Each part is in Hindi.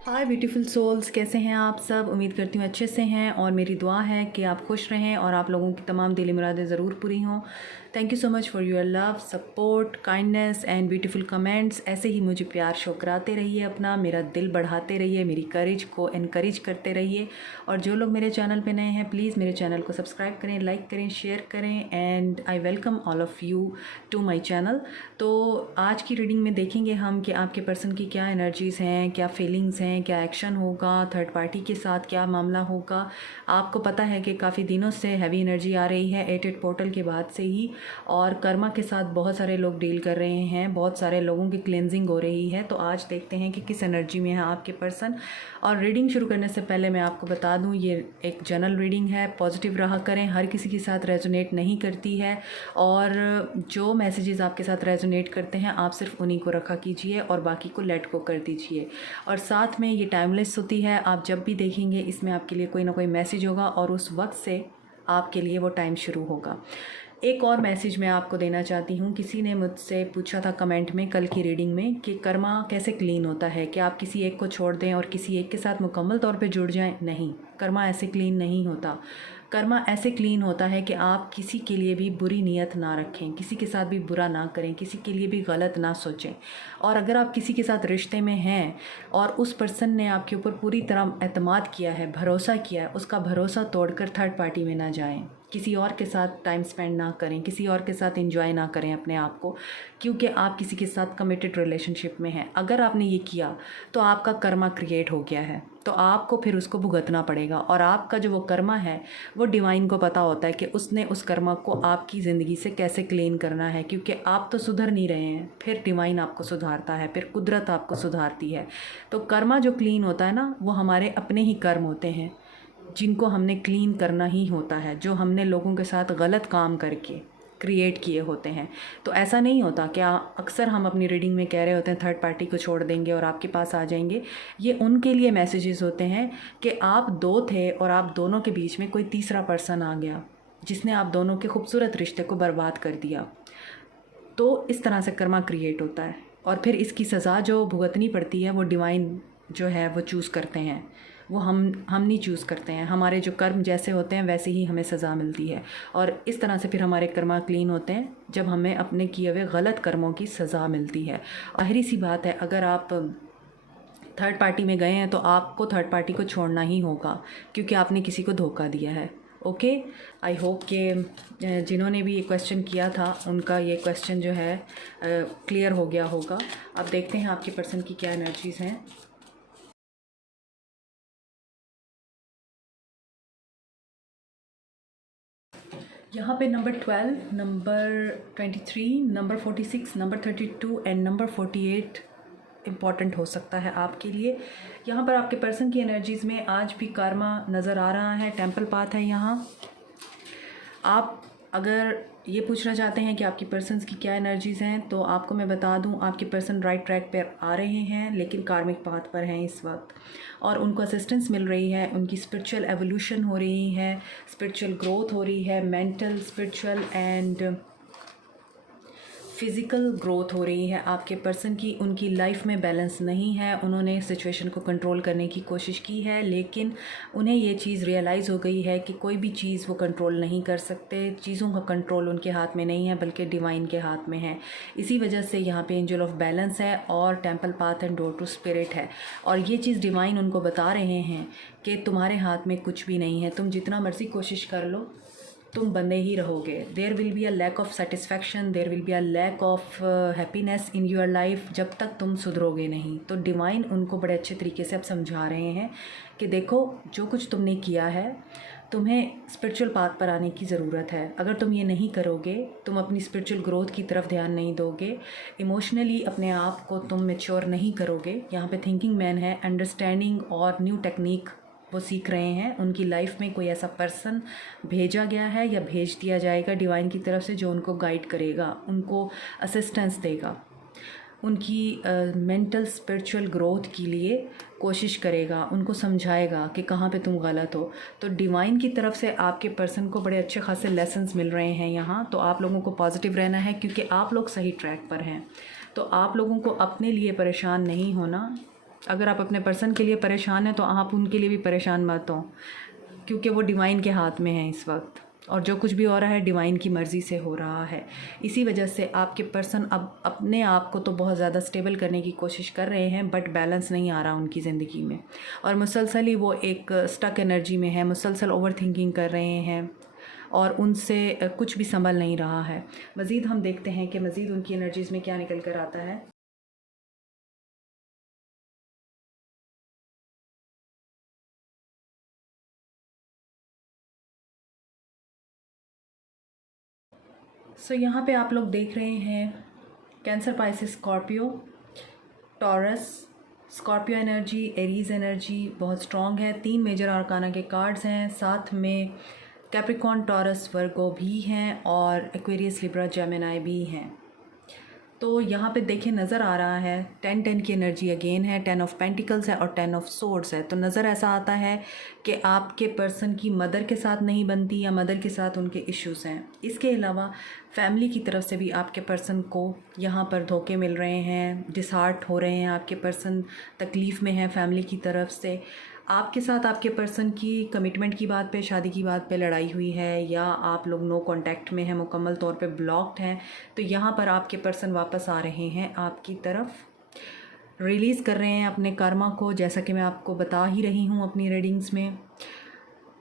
हाय ब्यूटीफुल सोल्स, कैसे हैं आप सब। उम्मीद करती हूँ अच्छे से हैं और मेरी दुआ है कि आप खुश रहें और आप लोगों की तमाम दिली मुरादें ज़रूर पूरी हों। Thank you so much for your love, support, kindness and beautiful comments. ऐसे ही मुझे प्यार शो कराते रहिए, अपना मेरा दिल बढ़ाते रहिए, मेरी करेज को इनकरेज करते रहिए। और जो लोग मेरे चैनल पे नए हैं, प्लीज़ मेरे चैनल को सब्सक्राइब करें, लाइक करें, शेयर करें and I welcome all of you to my channel. तो आज की रीडिंग में देखेंगे हम कि आपके पर्सन की क्या एनर्जीज़ हैं, क्या फीलिंग्स हैं, क्या एक्शन होगा, थर्ड पार्टी के साथ क्या मामला होगा। आपको पता है कि काफ़ी दिनों से हैवी एनर्जी आ रही है 8 पोर्टल के बाद से ही, और कर्मा के साथ बहुत सारे लोग डील कर रहे हैं, बहुत सारे लोगों की क्लेंजिंग हो रही है। तो आज देखते हैं कि किस एनर्जी में है आपके पर्सन। और रीडिंग शुरू करने से पहले मैं आपको बता दूं, ये एक जनरल रीडिंग है, पॉजिटिव रहा करें, हर किसी के साथ रेजोनेट नहीं करती है। और जो मैसेजेस आपके साथ रेजोनेट करते हैं आप सिर्फ उन्हीं को रखा कीजिए और बाकी को लेट को कर दीजिए। और साथ में ये टाइमलेस होती है, आप जब भी देखेंगे इसमें आपके लिए कोई ना कोई मैसेज होगा और उस वक्त से आपके लिए वो टाइम शुरू होगा। एक और मैसेज मैं आपको देना चाहती हूँ। किसी ने मुझसे पूछा था कमेंट में कल की रीडिंग में कि कर्मा कैसे क्लीन होता है, कि आप किसी एक को छोड़ दें और किसी एक के साथ मुकम्मल तौर पे जुड़ जाएं। नहीं, कर्मा ऐसे क्लीन नहीं होता। कर्मा ऐसे क्लीन होता है कि आप किसी के लिए भी बुरी नीयत ना रखें, किसी के साथ भी बुरा ना करें, किसी के लिए भी गलत ना सोचें। और अगर आप किसी के साथ रिश्ते में हैं और उस पर्सन ने आपके ऊपर पूरी तरह एतमाद किया है, भरोसा किया है, उसका भरोसा तोड़कर थर्ड पार्टी में ना जाएं, किसी और के साथ टाइम स्पेंड ना करें, किसी और के साथ एंजॉय ना करें अपने आप को, क्योंकि आप किसी के साथ कमिटेड रिलेशनशिप में हैं। अगर आपने ये किया तो आपका कर्मा क्रिएट हो गया है, तो आपको फिर उसको भुगतना पड़ेगा। और आपका जो वो कर्मा है वो डिवाइन को पता होता है कि उसने उस कर्मा को आपकी ज़िंदगी से कैसे क्लीन करना है, क्योंकि आप तो सुधर नहीं रहे हैं, फिर डिवाइन आपको सुधारता है, फिर कुदरत आपको सुधारती है। तो कर्मा जो क्लीन होता है ना, वो हमारे अपने ही कर्म होते हैं जिनको हमने क्लीन करना ही होता है, जो हमने लोगों के साथ गलत काम करके क्रिएट किए होते हैं। तो ऐसा नहीं होता कि अक्सर हम अपनी रीडिंग में कह रहे होते हैं थर्ड पार्टी को छोड़ देंगे और आपके पास आ जाएंगे। ये उनके लिए मैसेजेस होते हैं कि आप दो थे और आप दोनों के बीच में कोई तीसरा पर्सन आ गया जिसने आप दोनों के खूबसूरत रिश्ते को बर्बाद कर दिया। तो इस तरह से कर्मा क्रिएट होता है और फिर इसकी सज़ा जो भुगतनी पड़ती है वो डिवाइन जो है वो चूज़ करते हैं, वो हम नहीं चूज़ करते हैं। हमारे जो कर्म जैसे होते हैं वैसे ही हमें सज़ा मिलती है। और इस तरह से फिर हमारे कर्मा क्लीन होते हैं जब हमें अपने किए हुए गलत कर्मों की सज़ा मिलती है। जाहिर सी बात है, अगर आप थर्ड पार्टी में गए हैं तो आपको थर्ड पार्टी को छोड़ना ही होगा, क्योंकि आपने किसी को धोखा दिया है। ओके, आई होप कि जिन्होंने भी ये क्वेश्चन किया था उनका ये क्वेश्चन जो है क्लियर हो गया होगा। अब देखते हैं आपके पर्सन की क्या एनर्जीज़ हैं। यहाँ पे number 12, number 23, number 46, number 32 and number 48 important हो सकता है आपके लिए। यहाँ पर आपके पर्सन की एनर्जीज़ में आज भी कर्मा नज़र आ रहा है, टेम्पल पाथ है यहाँ। आप अगर ये पूछना चाहते हैं कि आपकी पर्सन्स की क्या एनर्जीज़ हैं, तो आपको मैं बता दूं आपके पर्सन राइट ट्रैक पर आ रहे हैं, लेकिन कार्मिक पाथ पर हैं इस वक्त और उनको असिस्टेंस मिल रही है, उनकी स्पिरिचुअल एवोल्यूशन हो रही है, स्पिरिचुअल ग्रोथ हो रही है, mental, spiritual and physical growth हो रही है आपके पर्सन की। उनकी लाइफ में बैलेंस नहीं है, उन्होंने सिचुएशन को कंट्रोल करने की कोशिश की है, लेकिन उन्हें ये चीज़ रियलाइज़ हो गई है कि कोई भी चीज़ वो कंट्रोल नहीं कर सकते। चीज़ों का कंट्रोल उनके हाथ में नहीं है बल्कि डिवाइन के हाथ में है। इसी वजह से यहाँ पे एंजल ऑफ बैलेंस है और temple path and door to spirit है। और ये चीज़ डिवाइन उनको बता रहे हैं कि तुम्हारे हाथ में कुछ भी नहीं है, तुम जितना मर्ज़ी कोशिश कर लो तुम बंदे ही रहोगे। There will be a lack of satisfaction, there will be a lack of happiness in your life जब तक तुम सुधरोगे नहीं। तो डिवाइन उनको बड़े अच्छे तरीके से अब समझा रहे हैं कि देखो जो कुछ तुमने किया है, तुम्हें स्पिरिचुअल पाथ पर आने की ज़रूरत है। अगर तुम ये नहीं करोगे, तुम अपनी स्पिरिचुअल ग्रोथ की तरफ ध्यान नहीं दोगे, इमोशनली अपने आप को तुम मैच्योर नहीं करोगे। यहाँ पे थिंकिंग मैन है, अंडरस्टैंडिंग और न्यू टेक्निक वो सीख रहे हैं। उनकी लाइफ में कोई ऐसा पर्सन भेजा गया है या भेज दिया जाएगा डिवाइन की तरफ से जो उनको गाइड करेगा, उनको असिस्टेंस देगा, उनकी मेंटल स्पिरिचुअल ग्रोथ के लिए कोशिश करेगा, उनको समझाएगा कि कहाँ पे तुम गलत हो। तो डिवाइन की तरफ से आपके पर्सन को बड़े अच्छे खासे लेसन्स मिल रहे हैं यहाँ। तो आप लोगों को पॉजिटिव रहना है क्योंकि आप लोग सही ट्रैक पर हैं। तो आप लोगों को अपने लिए परेशान नहीं होना, अगर आप अपने पर्सन के लिए परेशान हैं तो आप उनके लिए भी परेशान मत हो, क्योंकि वो डिवाइन के हाथ में है इस वक्त, और जो कुछ भी हो रहा है डिवाइन की मर्ज़ी से हो रहा है। इसी वजह से आपके पर्सन अब अपने आप को तो बहुत ज़्यादा स्टेबल करने की कोशिश कर रहे हैं, बट बैलेंस नहीं आ रहा उनकी ज़िंदगी में, और मुसलसल ही वो एक स्टक एनर्जी में है, मुसलसल ओवर थिंकिंग कर रहे हैं और उनसे कुछ भी संभल नहीं रहा है। मज़ीद हम देखते हैं कि मज़ीद उनकी एनर्जीज़ में क्या निकल कर आता है। यहाँ पे आप लोग देख रहे हैं cancer, Pisces, Scorpio, taurus. Scorpio energy, Aries energy बहुत स्ट्रॉन्ग है। 3 मेजर आर्काना के कार्ड्स हैं, साथ में कैप्रिकॉर्न, टॉरस, वर्गो भी हैं और एक्वेरियस, लिब्रा, जेमिनी भी हैं। तो यहाँ पे देखें नज़र आ रहा है 10-10 की एनर्जी अगेन है, 10 ऑफ पेंटिकल्स है और 10 ऑफ सोर्ड्स है। तो नज़र ऐसा आता है कि आपके पर्सन की मदर के साथ नहीं बनती या मदर के साथ उनके इश्यूज़ हैं। इसके अलावा फैमिली की तरफ से भी आपके पर्सन को यहाँ पर धोखे मिल रहे हैं, डिसहार्ट हो रहे हैं, आपके पर्सन तकलीफ़ में है फैमिली की तरफ से। आपके साथ आपके पर्सन की कमिटमेंट की बात पे, शादी की बात पे लड़ाई हुई है, या आप लोग नो कांटेक्ट में हैं, मुकम्मल तौर पे ब्लॉक्ड हैं। तो यहाँ पर आपके पर्सन वापस आ रहे हैं आपकी तरफ, रिलीज़ कर रहे हैं अपने कर्मा को, जैसा कि मैं आपको बता ही रही हूँ अपनी रीडिंग्स में।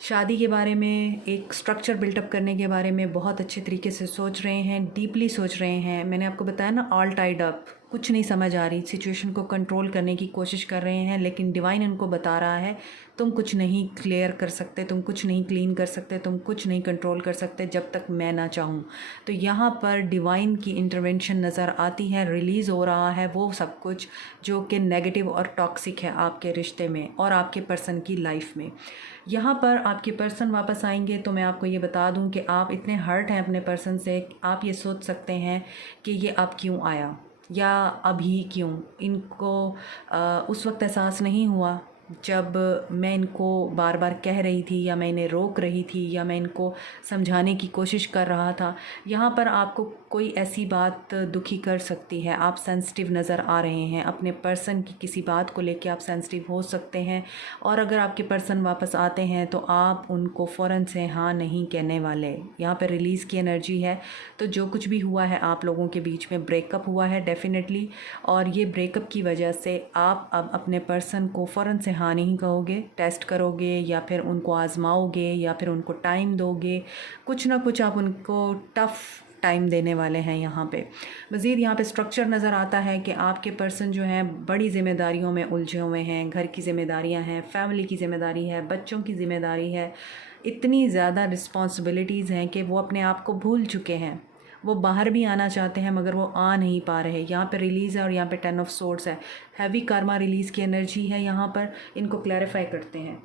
शादी के बारे में, एक स्ट्रक्चर बिल्टअप करने के बारे में बहुत अच्छे तरीके से सोच रहे हैं, डीपली सोच रहे हैं। मैंने आपको बताया ना, ऑल टाइड अप, कुछ नहीं समझ आ रही, सिचुएशन को कंट्रोल करने की कोशिश कर रहे हैं, लेकिन डिवाइन उनको बता रहा है तुम कुछ नहीं क्लियर कर सकते, तुम कुछ नहीं क्लीन कर सकते, तुम कुछ नहीं कंट्रोल कर सकते जब तक मैं ना चाहूँ। तो यहाँ पर डिवाइन की इंटरवेंशन नज़र आती है, रिलीज़ हो रहा है वो सब कुछ जो कि नेगेटिव और टॉक्सिक है आपके रिश्ते में और आपके पर्सन की लाइफ में। यहाँ पर आपके पर्सन वापस आएंगे तो मैं आपको ये बता दूँ कि आप इतने हर्ट हैं अपने पर्सन से, आप ये सोच सकते हैं कि ये अब क्यों आया या अभी क्यों। इनको उस वक्त एहसास नहीं हुआ जब मैं इनको बार बार कह रही थी, या मैं इन्हें रोक रही थी, या मैं इनको समझाने की कोशिश कर रहा था। यहाँ पर आपको कोई ऐसी बात दुखी कर सकती है, आप सेंसिटिव नज़र आ रहे हैं, अपने पर्सन की किसी बात को लेके आप सेंसिटिव हो सकते हैं। और अगर आपके पर्सन वापस आते हैं तो आप उनको फ़ौरन से हाँ नहीं कहने वाले। यहाँ पर रिलीज़ की एनर्जी है। तो जो कुछ भी हुआ है आप लोगों के बीच में, ब्रेकअप हुआ है डेफिनेटली, और ये ब्रेकअप की वजह से आप अब अपने पर्सन को फ़ौरन से हाँ नहीं कहोगे, टेस्ट करोगे, या फिर उनको आजमाओगे, या फिर उनको टाइम दोगे, कुछ ना कुछ आप उनको टफ़ टाइम देने वाले हैं यहाँ पे। मज़ीद यहाँ पे स्ट्रक्चर नज़र आता है कि आपके पर्सन जो हैं बड़ी ज़िम्मेदारियों में उलझे हुए हैं, घर की ज़िम्मेदारियाँ हैं, फैमिली की ज़िम्मेदारी है, बच्चों की ज़िम्मेदारी है, इतनी ज़्यादा रिस्पॉन्सिबिलिटीज़ हैं कि वो अपने आप को भूल चुके हैं। वो बाहर भी आना चाहते हैं मगर वो आ नहीं पा रहे। यहाँ पे रिलीज़ है और यहाँ पे 10 ऑफ सोर्ड्स है, हैवी कर्मा रिलीज़ की एनर्जी है। यहाँ पर इनको क्लैरिफाई करते हैं।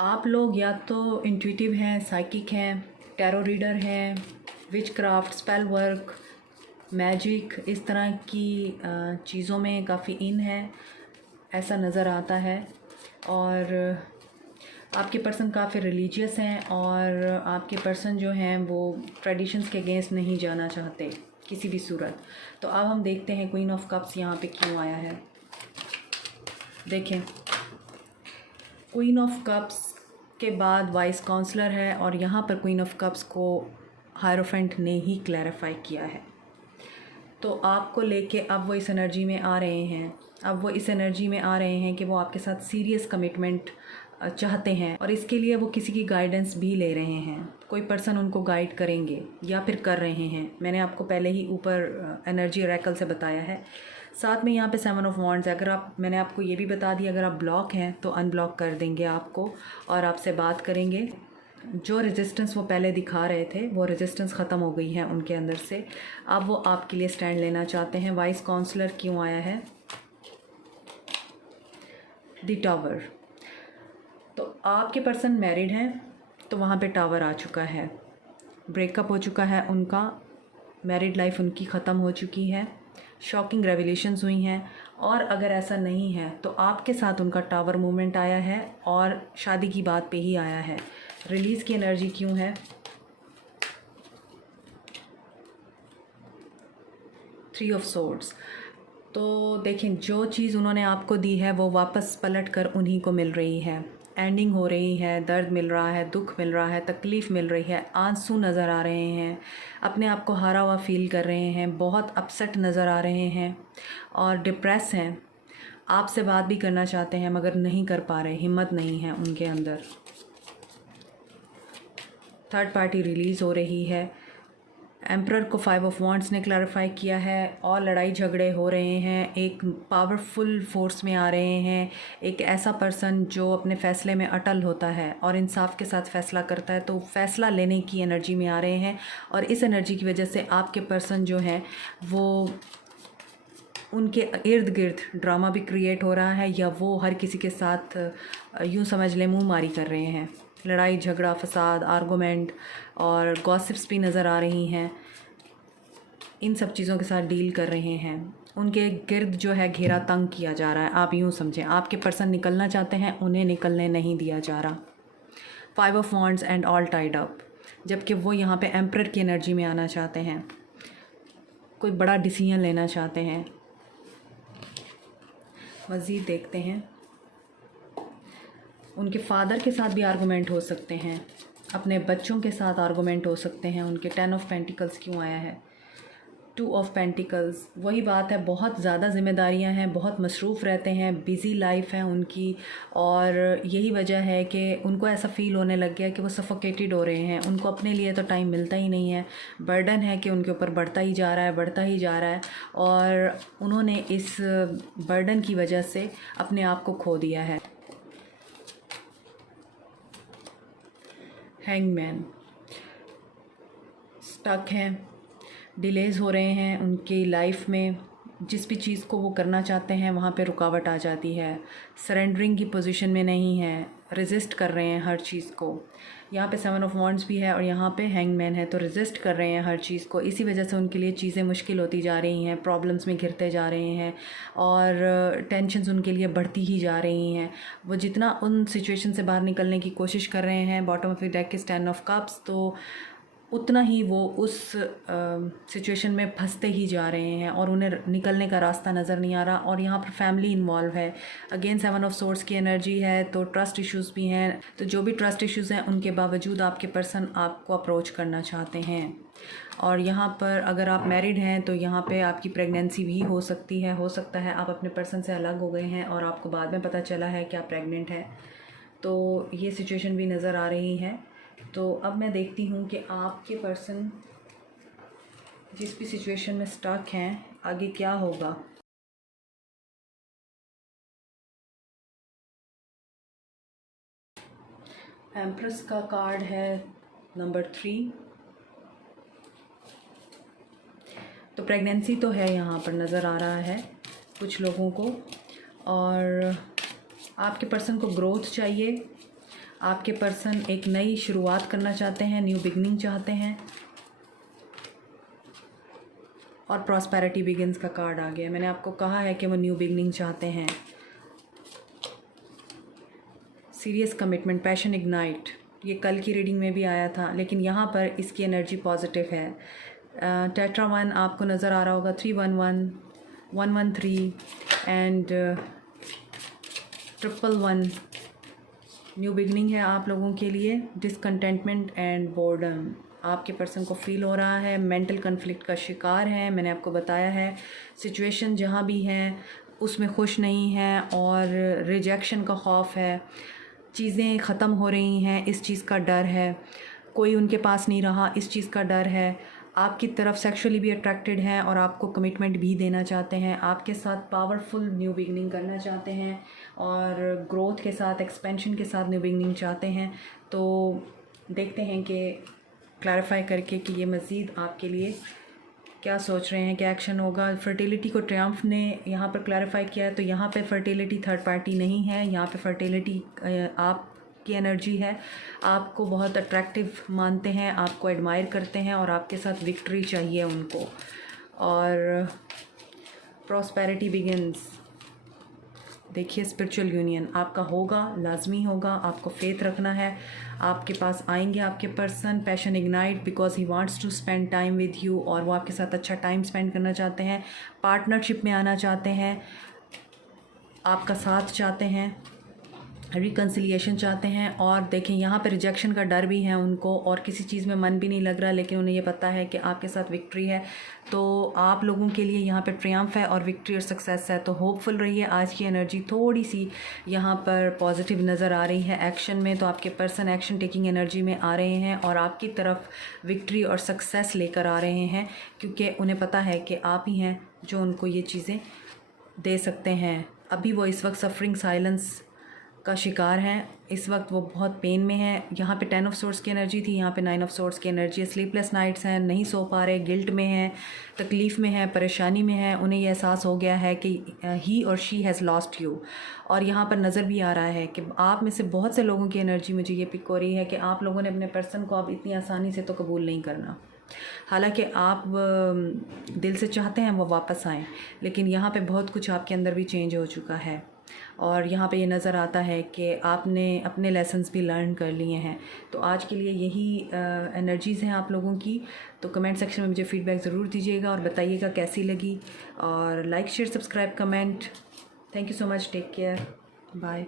आप लोग या तो इंट्यूटिव हैं, साइकिक हैं, टैरो रीडर हैं, विच क्राफ्ट, स्पेल वर्क, मैजिक, इस तरह की चीज़ों में काफ़ी इन है, ऐसा नज़र आता है। और आपके पर्सन काफ़ी रिलीजियस हैं और आपके पर्सन जो हैं वो ट्रेडिशंस के अगेंस्ट नहीं जाना चाहते किसी भी सूरत। तो अब हम देखते हैं क्वीन ऑफ कप्स यहाँ पे क्यों आया है। देखें, क्वीन ऑफ कप्स के बाद वाइस काउंसलर है और यहाँ पर क्वीन ऑफ कप्स को हायरोफेंट ने ही क्लैरिफाई किया है। तो आपको लेके अब वो इस एनर्जी में आ रहे हैं, अब वो इस एनर्जी में आ रहे हैं कि वो आपके साथ सीरियस कमिटमेंट चाहते हैं, और इसके लिए वो किसी की गाइडेंस भी ले रहे हैं। कोई पर्सन उनको गाइड करेंगे या फिर कर रहे हैं। मैंने आपको पहले ही ऊपर एनर्जी ऑरेकल से बताया है। साथ में यहाँ पे 7 ऑफ वॉन्ड्स है। अगर आप, मैंने आपको ये भी बता दिया, अगर आप ब्लॉक हैं तो अनब्लॉक कर देंगे आपको और आपसे बात करेंगे। जो रेजिस्टेंस वो पहले दिखा रहे थे वो रेजिस्टेंस ख़त्म हो गई है उनके अंदर से। अब वो आपके लिए स्टैंड लेना चाहते हैं। वाइस काउंसलर क्यों आया है? The tower. तो आपके पर्सन मैरिड हैं तो वहाँ पे टावर आ चुका है। ब्रेकअप हो चुका है उनका, मैरिड लाइफ उनकी ख़त्म हो चुकी है, शॉकिंग रेवलेशंस हुई हैं। और अगर ऐसा नहीं है तो आपके साथ उनका टावर मूवमेंट आया है और शादी की बात पे ही आया है। रिलीज़ की एनर्जी क्यों है? 3 ऑफ सोर्ड्स। तो देखें, जो चीज़ उन्होंने आपको दी है वो वापस पलट कर उन्हीं को मिल रही है। एंडिंग हो रही है, दर्द मिल रहा है, दुख मिल रहा है, तकलीफ़ मिल रही है, आंसू नज़र आ रहे हैं, अपने आप को हारा हुआ फ़ील कर रहे हैं, बहुत अपसेट नज़र आ रहे हैं और डिप्रेस हैं। आपसे बात भी करना चाहते हैं मगर नहीं कर पा रहे, हिम्मत नहीं है उनके अंदर। थर्ड पार्टी रिलीज़ हो रही है। एम्परर को 5 ऑफ वांड्स ने क्लैरिफाई किया है और लड़ाई झगड़े हो रहे हैं। एक पावरफुल फोर्स में आ रहे हैं। एक ऐसा पर्सन जो अपने फ़ैसले में अटल होता है और इंसाफ के साथ फ़ैसला करता है, तो फ़ैसला लेने की एनर्जी में आ रहे हैं। और इस एनर्जी की वजह से आपके पर्सन जो हैं वो उनके इर्द गिर्द ड्रामा भी क्रिएट हो रहा है, या वो हर किसी के साथ यूँ समझ लें मुँह मारी कर रहे हैं। लड़ाई झगड़ा, फसाद, आर्गूमेंट और गॉसिप्स भी नज़र आ रही हैं। इन सब चीज़ों के साथ डील कर रहे हैं। उनके गिर्द जो है घेरा तंग किया जा रहा है। आप यूँ समझें, आपके पर्सन निकलना चाहते हैं, उन्हें निकलने नहीं दिया जा रहा। 5 of wands and all tied up, जबकि वो यहाँ पे एम्परर की एनर्जी में आना चाहते हैं, कोई बड़ा डिसीजन लेना चाहते हैं। मज़ीद देखते हैं। उनके फादर के साथ भी आर्गूमेंट हो सकते हैं, अपने बच्चों के साथ आर्गूमेंट हो सकते हैं। उनके 10 ऑफ पेंटिकल्स क्यों आया है? 2 ऑफ पेंटिकल्स, वही बात है, बहुत ज़्यादा ज़िम्मेदारियां हैं, बहुत मसरूफ़ रहते हैं, बिज़ी लाइफ है उनकी। और यही वजह है कि उनको ऐसा फ़ील होने लग गया कि वो सफोकेटेड हो रहे हैं। उनको अपने लिए तो टाइम मिलता ही नहीं है। बर्डन है कि उनके ऊपर बढ़ता ही जा रहा है, बढ़ता ही जा रहा है, और उन्होंने इस बर्डन की वजह से अपने आप को खो दिया है। हैंगमैन स्टक हैं, डिलेज़ हो रहे हैं उनकी लाइफ में। जिस भी चीज़ को वो करना चाहते हैं वहाँ पे रुकावट आ जाती है। सरेंडरिंग की पोजीशन में नहीं है, रेजिस्ट कर रहे हैं हर चीज़ को। यहाँ पे 7 ऑफ वांड्स भी है और यहाँ पे हैंगमैन है, तो रेजिस्ट कर रहे हैं हर चीज़ को। इसी वजह से उनके लिए चीज़ें मुश्किल होती जा रही हैं, प्रॉब्लम्स में घिरते जा रहे हैं और टेंशन्स उनके लिए बढ़ती ही जा रही हैं। वो जितना उन सिचुएशन से बाहर निकलने की कोशिश कर रहे हैं, bottom of the deck is 10 of cups, तो उतना ही वो उस सिचुएशन में फंसते ही जा रहे हैं और उन्हें निकलने का रास्ता नज़र नहीं आ रहा। और यहाँ पर फैमिली इन्वॉल्व है। अगेन 7 ऑफ सोर्ड्स की एनर्जी है, तो ट्रस्ट इश्यूज़ भी हैं। तो जो भी ट्रस्ट इश्यूज़ हैं उनके बावजूद आपके पर्सन आपको अप्रोच करना चाहते हैं। और यहाँ पर अगर आप मैरिड हैं तो यहाँ पे आपकी प्रेगनेंसी भी हो सकती है। हो सकता है आप अपने पर्सन से अलग हो गए हैं और आपको बाद में पता चला है कि आप प्रेग्नेंट हैं। तो ये सिचुएशन भी नज़र आ रही है। तो अब मैं देखती हूँ कि आपके पर्सन जिस भी सिचुएशन में स्टक हैं आगे क्या होगा। एम्प्रेस का कार्ड है नंबर 3। तो प्रेगनेंसी तो है यहाँ पर नज़र आ रहा है कुछ लोगों को, और आपके पर्सन को ग्रोथ चाहिए। आपके पर्सन एक नई शुरुआत करना चाहते हैं, न्यू बिगनिंग चाहते हैं। और प्रॉस्पेरिटी बिगिंस का कार्ड आ गया। मैंने आपको कहा है कि वो न्यू बिगनिंग चाहते हैं। सीरियस कमिटमेंट, पैशन इग्नाइट, ये कल की रीडिंग में भी आया था, लेकिन यहाँ पर इसकी एनर्जी पॉजिटिव है। टेट्रा 1 आपको नज़र आ रहा होगा, 311, 113 एंड 111। न्यू बिगनिंग है आप लोगों के लिए। डिसकंटेंटमेंट एंड बोर्डम आपके पर्सन को फील हो रहा है। मेंटल कन्फ्लिक्ट का शिकार है। मैंने आपको बताया है सिचुएशन जहाँ भी हैं उसमें खुश नहीं हैं और रिजेक्शन का खौफ है। चीज़ें ख़त्म हो रही हैं, इस चीज़ का डर है। कोई उनके पास नहीं रहा, इस चीज़ का डर है। आपकी तरफ सेक्सुअली भी अट्रैक्टेड हैं और आपको कमिटमेंट भी देना चाहते हैं। आपके साथ पावरफुल न्यू बिगनिंग करना चाहते हैं और ग्रोथ के साथ, एक्सपेंशन के साथ न्यू बिगनिंग चाहते हैं। तो देखते हैं कि क्लैरिफाई करके कि ये मज़ीद आपके लिए क्या सोच रहे हैं, क्या एक्शन होगा। फर्टिलिटी को ट्रियम्फ ने यहाँ पर क्लैरिफाई किया है, तो यहाँ पे फर्टिलिटी थर्ड पार्टी नहीं है। यहाँ पे फर्टिलिटी आपकी एनर्जी है। आपको बहुत अट्रैक्टिव मानते हैं, आपको एडमायर करते हैं और आपके साथ विक्ट्री चाहिए उनको। और प्रॉस्पेरिटी बिगिंस, देखिए स्पिरिचुअल यूनियन आपका होगा, लाजमी होगा, आपको फेथ रखना है। आपके पास आएंगे आपके person, passion ignite because he wants to spend time with you, और वो आपके साथ अच्छा टाइम स्पेंड करना चाहते हैं, पार्टनरशिप में आना चाहते हैं, आपका साथ चाहते हैं, रिकन्सिलिएशन चाहते हैं। और देखें यहाँ पे रिजेक्शन का डर भी है उनको, और किसी चीज़ में मन भी नहीं लग रहा, लेकिन उन्हें ये पता है कि आपके साथ विक्ट्री है। तो आप लोगों के लिए यहाँ पे ट्रियम्फ है और विक्ट्री और सक्सेस है। तो होपफुल रहिए। आज की एनर्जी थोड़ी सी यहाँ पर पॉजिटिव नज़र आ रही है एक्शन में। तो आपके पर्सन एक्शन टेकिंग एनर्जी में आ रहे हैं और आपकी तरफ विक्ट्री और सक्सेस लेकर आ रहे हैं, क्योंकि उन्हें पता है कि आप ही हैं जो उनको ये चीज़ें दे सकते हैं। अभी वो इस वक्त सफरिंग साइलेंस का शिकार हैं, इस वक्त वो बहुत पेन में है। यहाँ पे 10 ऑफ सोर्ड्स की एनर्जी थी, यहाँ पे 9 ऑफ सोर्ड्स की एनर्जी है। स्लीपलेस नाइट्स हैं, नहीं सो पा रहे, गिल्ट में हैं, तकलीफ़ में है, परेशानी में है। उन्हें यह एहसास हो गया है कि ही और शी हैज़ लॉस्ट यू। और यहाँ पर नज़र भी आ रहा है कि आप में से बहुत से लोगों की एनर्जी मुझे ये पिक हो रही है कि आप लोगों ने अपने पर्सन को अब इतनी आसानी से तो कबूल नहीं करना। हालांकि आप दिल से चाहते हैं वो वापस आएँ, लेकिन यहाँ पे बहुत कुछ आपके अंदर भी चेंज हो चुका है। और यहाँ पे ये नज़र आता है कि आपने अपने लेसन्स भी लर्न कर लिए हैं। तो आज के लिए यही एनर्जीज़ हैं आप लोगों की। तो कमेंट सेक्शन में मुझे फ़ीडबैक ज़रूर दीजिएगा और बताइएगा कैसी लगी। और like share subscribe comment. Thank you so much. Take care. Bye.